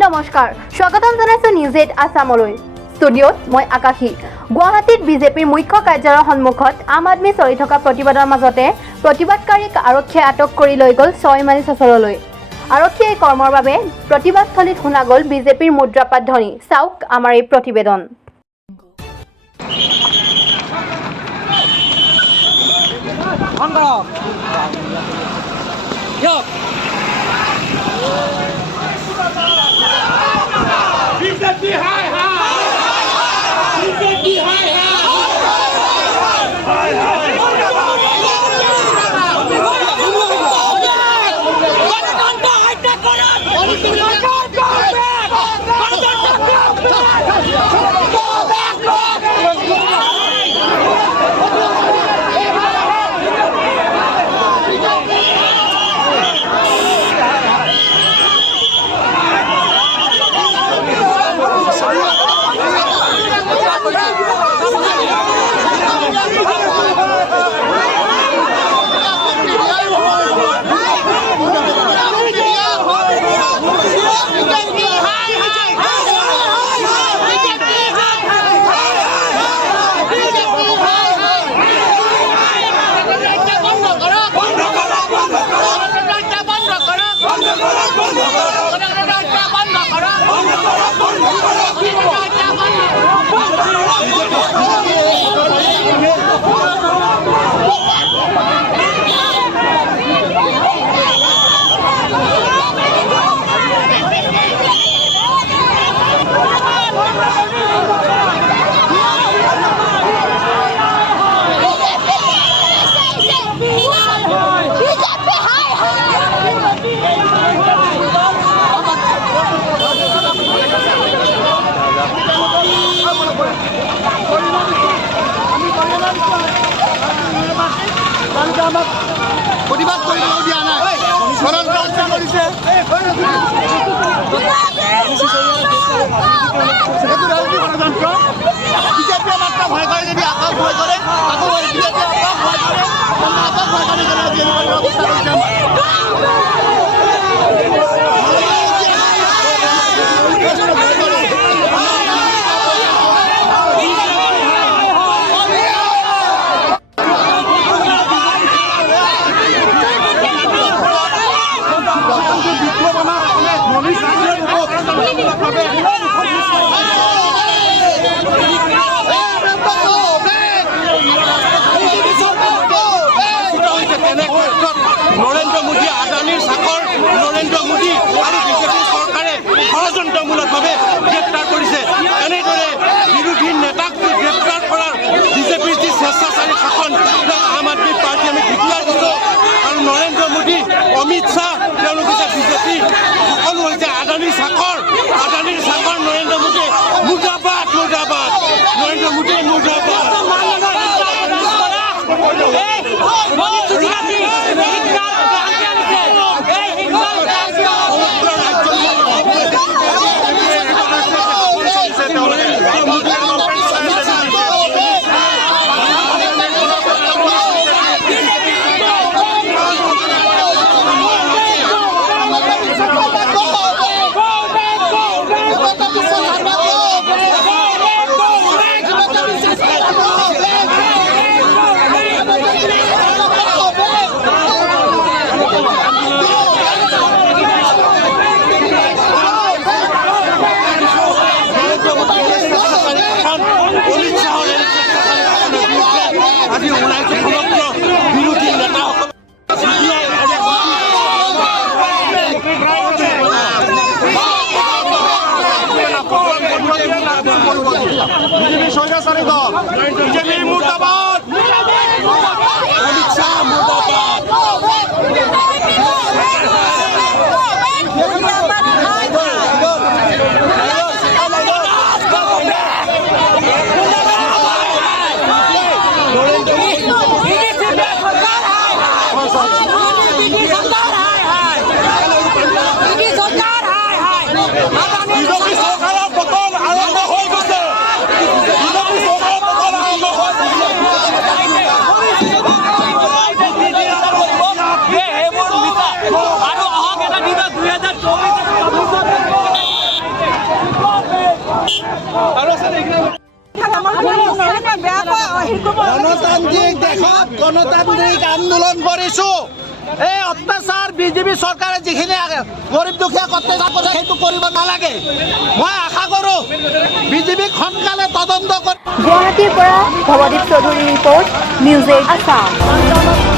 নমস্কাৰ স্বাগতম জনাইছো নিউজ 8 আসামলৈ ষ্টুডিঅ'ত মই আকাশী গুৱাহাটীত বিজেপিৰ মুখ্য কাৰ্যালয়ৰ সন্মুখত আম আদমি চলি থকা প্ৰতিবাদৰ মাজতে প্ৰতিবাদকাৰীক আৰক্ষীয়ে আটক কৰি লৈ গ'ল 6 মাইল চচৰলৈ আৰক্ষীয়ে এই কৰ্মৰ বাবে প্ৰতিবাদস্থলীত শুনা গ'ল বিজেপিৰ মুদ্ৰাপাত ধ্বনি চাওক আমাৰ এই প্ৰতিবেদন BJP hi hi BJP hi hi প্ৰতিবাদ কৰিবলৈ দিয়া নাই ষড়যন্ত্ৰ কৰিছে বিজেপিয়ে মাত্ৰ ভয় কৰে যদি আকাশ ভয় কৰে আকৌ বিজেপিয়ে আকাশ ভয় কৰে আকাশ ভয় কৰে অৱস্থা কৰিছে নৰেন্দ্ৰ মোদী আদানীৰ চাকৰ নৰেন্দ্ৰ মোদী আৰু বিজেপি চৰকাৰে ষড়যন্ত্ৰমূলকভাৱে গ্ৰেপ্তাৰ কৰিছে এনেদৰে বিৰোধী নেতাক গ্ৰেপ্তাৰ কৰাৰ বিজেপিৰ যি স্বেচ্ছাচাৰী শাসন আম আদমি পাৰ্টি আমি ধিক্কাৰ দিছোঁ আৰু নৰেন্দ্ৰ মোদী অমিত শ্বাহ তেওঁলোকে যে বিজেপি সকলো হৈছে আদানীৰ চাকৰ নৰেন্দ্ৰ মোদী মুৰ্দাবাদ মুৰ্দাবাদ নৰেন্দ্ৰ মোদী মুৰ্দাবাদ বিজেপি স্বৈৰাচাৰী দল বিজেপি মুৰ্দাবাদ অমিত শ্বাহ মুৰ্দাবাদ বিজেপি চৰকাৰৰ পতন আৰম্ভ হৈ গৈছে বিজেপি চৰকাৰৰ পতন আৰম্ভ হৈ গৈছে দেশত গণতান্ত্ৰিক আন্দোলন কৰিছোঁ এই অত্যাচাৰ বিজেপি চৰকাৰে যিখিনি গৰীব দুখীয়াক অত্যাচাৰ কৰে সেইটো কৰিব নালাগে মই আশা কৰোঁ বিজেপিক সোনকালে তদন্ত কৰি গুৱাহাটীৰ পৰা ভৱদীপ চৌধুৰীৰ ৰিপৰ্ট নিউজ 8 আছাম।